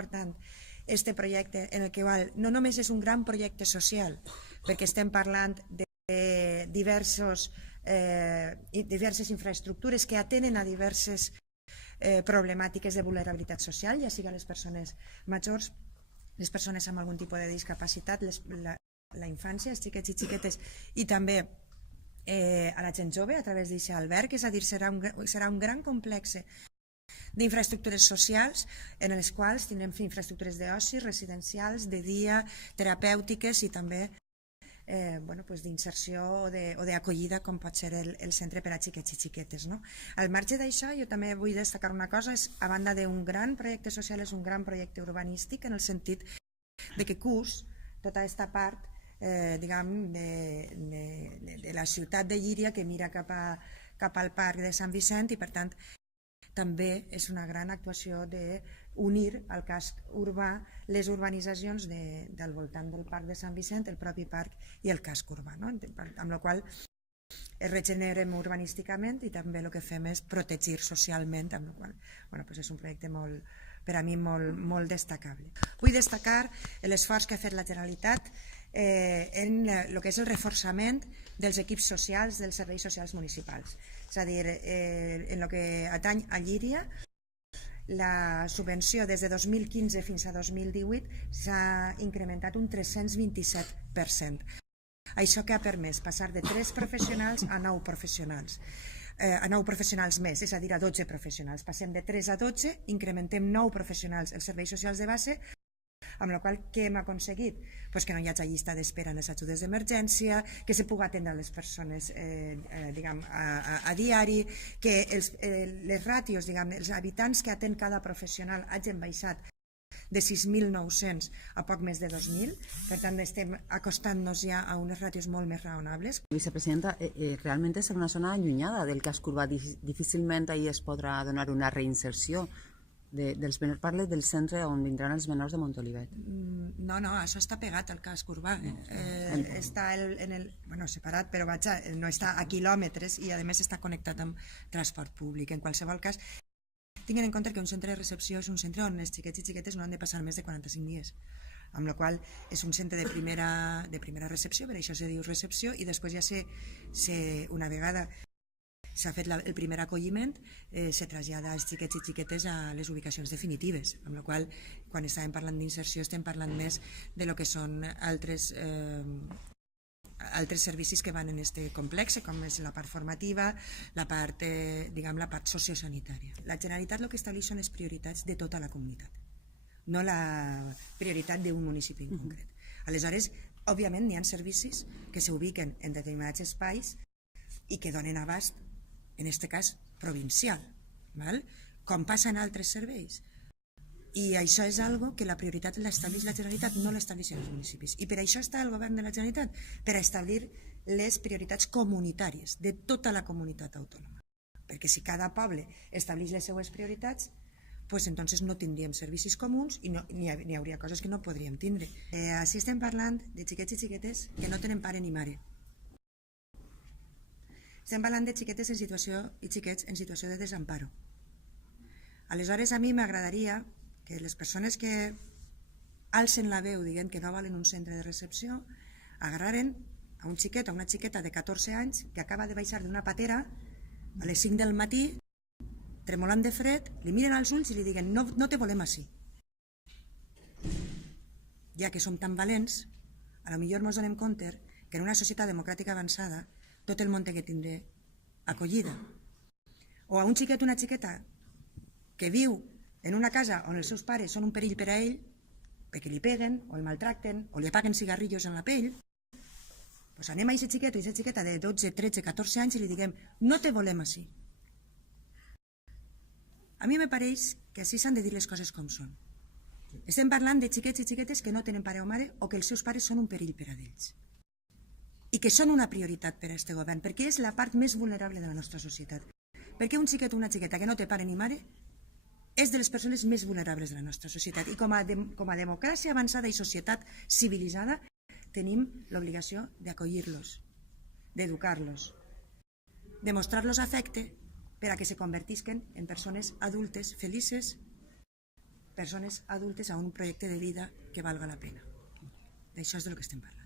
important este projecte en el qual no només és un gran projecte social, perquè estem parlant de diverses infraestructures que atenen a diverses problemàtiques de vulnerabilitat social, ja sigui les persones majors, les persones amb algun tipus de discapacitat, la infància, els xiquets i xiquetes, i també a la gent jove a través d'aquest alberg, és a dir, serà un gran complex d'infraestructures socials en les quals tindrem infraestructures d'oci, residencials, de dia, terapèutiques i també d'inserció o d'acollida com pot ser el centre per a xiquets i xiquetes. Al marge d'això, jo també vull destacar una cosa, a banda d'un gran projecte social, és un gran projecte urbanístic en el sentit de que cus tota aquesta part de la ciutat de Llíria que mira cap al parc de Sant Vicent i per tant també és una gran actuació d'unir al casc urbà les urbanitzacions del voltant del parc de Sant Vicent, el propi parc i el casc urbà, amb la qual es regenerem urbanísticament i també el que fem és protegir socialment, amb la qual és un projecte per a mi molt destacable. Vull destacar l'esforç que ha fet la Generalitat en el que és el reforçament dels equips socials dels serveis socials municipals. És a dir, en el que ateny a Llíria, la subvenció des de 2015 fins a 2018 s'ha incrementat un 327%. Això que ha permès passar de 3 professionals a 9 professionals. A 9 professionals més, és a dir, a 12 professionals. Passem de 3 a 12, incrementem 9 professionals els serveis socials de base, amb la qual què hem aconseguit? Que no hi hagi llista d'espera en les ajudes d'emergència, que se pugui atendre les persones a diari, que les ràtios, els habitants que atén cada professional hagin baixat de 6.900 a poc més de 2.000, per tant estem acostant-nos ja a unes ràtios molt més raonables. Vicepresidenta, realment és una zona allunyada del casc urbà, difícilment ahir es podrà donar una reinserció dels menors. Parle del centre on vindran els menors de Montolivet. No, això està pegat al casc urbà. Està separat, però no està a quilòmetres i a més està connectat amb transport públic. En qualsevol cas, tinguin en compte que un centre de recepció és un centre on els xiquets i xiquetes no han de passar més de 45 dies, amb la qual és un centre de primera recepció, per això se diu recepció, i després ja una vegada s'ha fet el primer acolliment, se trasllada els xiquets i xiquetes a les ubicacions definitives, amb la qual quan estàvem parlant d'inserció estem parlant més de lo que són altres servicis que van en aquest complex, com és la part formativa, la part sociosanitària. La Generalitat el que estableix són les prioritats de tota la comunitat, no la prioritat d'un municipi en concret. Aleshores, òbviament, hi ha servicis que s'ubiquen en determinats espais i que donen abast, en aquest cas, provincial, com passa en altres serveis. I això és algo que la prioritat l'estableix la Generalitat, no l'estableixen els municipis. I per això està el govern de la Generalitat, per establir les prioritats comunitàries de tota la comunitat autònoma. Perquè si cada poble estableix les seues prioritats, entonces no tindríem servicis comuns i n'hi hauria coses que no podríem tindre. Així estem parlant de xiquets i xiquetes que no tenen pare ni mare. Estem parlant de xiquetes i xiquets en situació de desamparo. Aleshores, a mi m'agradaria que les persones que alcen la veu dient que no volen un centre de recepció agarraren a un xiquet o una xiqueta de 14 anys que acaba de baixar d'una patera a les 5 del matí, tremolant de fred, li miren als ulls i li diguen no te volem ací. Ja que som tan valents, a lo millor ens donem compte que en una societat democràtica avançada tot el món té que tindre acollida. O a un xiquet o una xiqueta que viu en una casa on els seus pares són un perill per a ell, perquè li peguen, o el maltracten, o li apaguen cigarrillos en la pell, doncs anem a aquest xiquet o aquesta xiqueta de 12, 13, 14 anys i li diguem no te volem ací. A mi me pareix que així s'han de dir les coses com són. Estem parlant de xiquets i xiquetes que no tenen pare o mare o que els seus pares són un perill per a ells. I que són una prioritat per a aquest govern, perquè és la part més vulnerable de la nostra societat. Perquè un xiquet o una xiqueta que no té pare ni mare és de les persones més vulnerables de la nostra societat. I com a democràcia avançada i societat civilitzada tenim l'obligació d'acollir-los, d'educar-los, de mostrar-los afecte per a que se convertisquen en persones adultes felices, persones adultes a un projecte de vida que valga la pena. D'això és del que estem parlant.